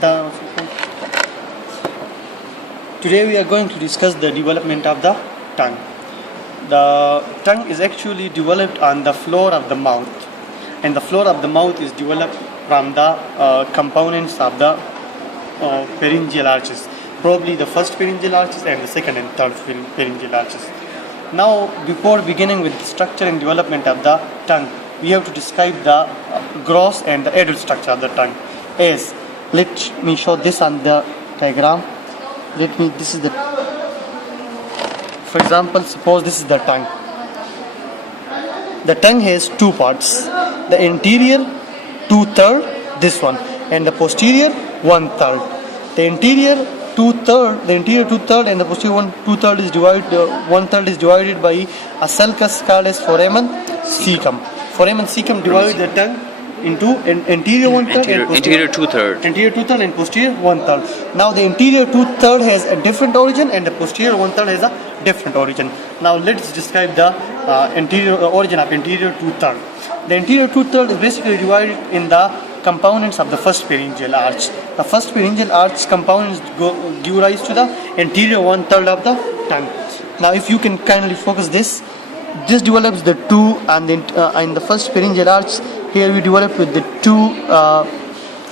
The, Today we are going to discuss the development of the tongue. The tongue is actually developed on the floor of the mouth, and the floor of the mouth is developed from the components of the pharyngeal arches, probably the first pharyngeal arches and the second and third pharyngeal arches. Now, before beginning with the structure and development of the tongue, we have to describe the gross and the adult structure of the tongue. As let me show this on the diagram. This is the, for example, suppose this is the tongue. The tongue has two parts, the anterior 2/3, this one, and the posterior 1/3. The anterior 2/3 and the posterior 2/3 is divided, 1/3 is divided by a sulcus called as foramen cecum. Foramen cecum divides the tongue into anterior 1/3 and anterior 2/3. Anterior 2/3 and posterior 1/3. Now the anterior 2/3 has a different origin and the posterior 1/3 has a different origin. Now let's describe the anterior origin of anterior 2/3. The anterior 2/3 is basically divided in the components of the first pharyngeal arch. The first pharyngeal arch components give rise to the anterior 1/3 of the tongue. Now if you can kindly focus this develops the two and in the first pharyngeal arch. Here we develop with the two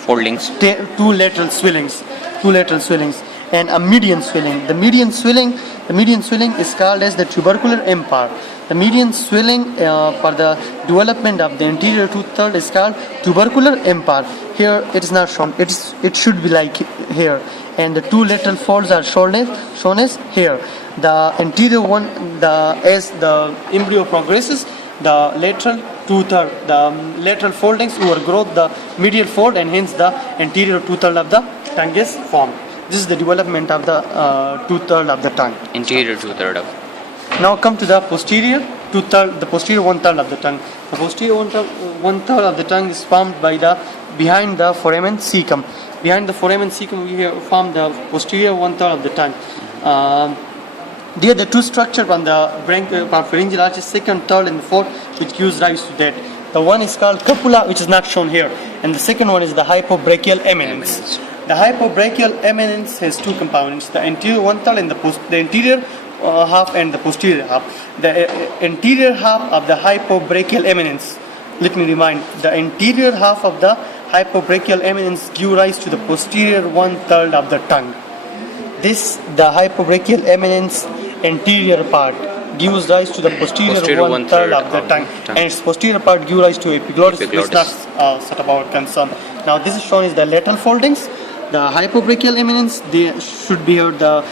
Foldings. Two lateral swellings, and a median swelling. The median swelling is called as the tubercular empire. The median swelling for the development of the anterior 2/3 is called tubercular empire. Here it is not shown. It should be like here, and the two lateral folds are shown as here. The anterior one, as the embryo progresses, the lateral 2/3, the lateral foldings overgrow the medial fold, and hence the anterior 2/3 of the tongue is formed. This is the development of the 2/3 of the tongue. Interior 2/3 of. Now come to the posterior 2/3, the posterior 1/3 of the tongue. The posterior 1/3 of the tongue is formed by behind the foramen cecum. Behind the foramen cecum, we have formed the posterior 1/3 of the tongue. There are the two structures on the pharyngeal arches, second, third, and fourth, which gives rise to that. The one is called cupula, which is not shown here, and the second one is the hypobrachial eminence. The hypobrachial eminence has two components: the anterior 1/3 and the anterior half and the posterior half. The anterior half of the hypobrachial eminence, let me remind, the anterior half of the hypobrachial eminence gives rise to the posterior 1/3 of the tongue. The hypobrachial eminence anterior part gives rise to the posterior 1/3 of the tongue, and its posterior part gives rise to epiglottis. It's not sort of our concern. Now this is shown as the lateral foldings. The hypobrachial eminence, they should be here. The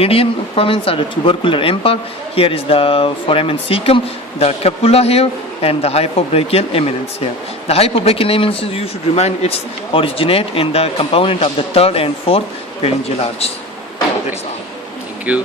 median prominence are the tubercular empire. Here is the foramen cecum, the cupula here, and the hypobrachial eminence here. The hypobrachial eminence, you should remind, it's originate in the component of the third and fourth pharyngeal arch. Okay. Thank you.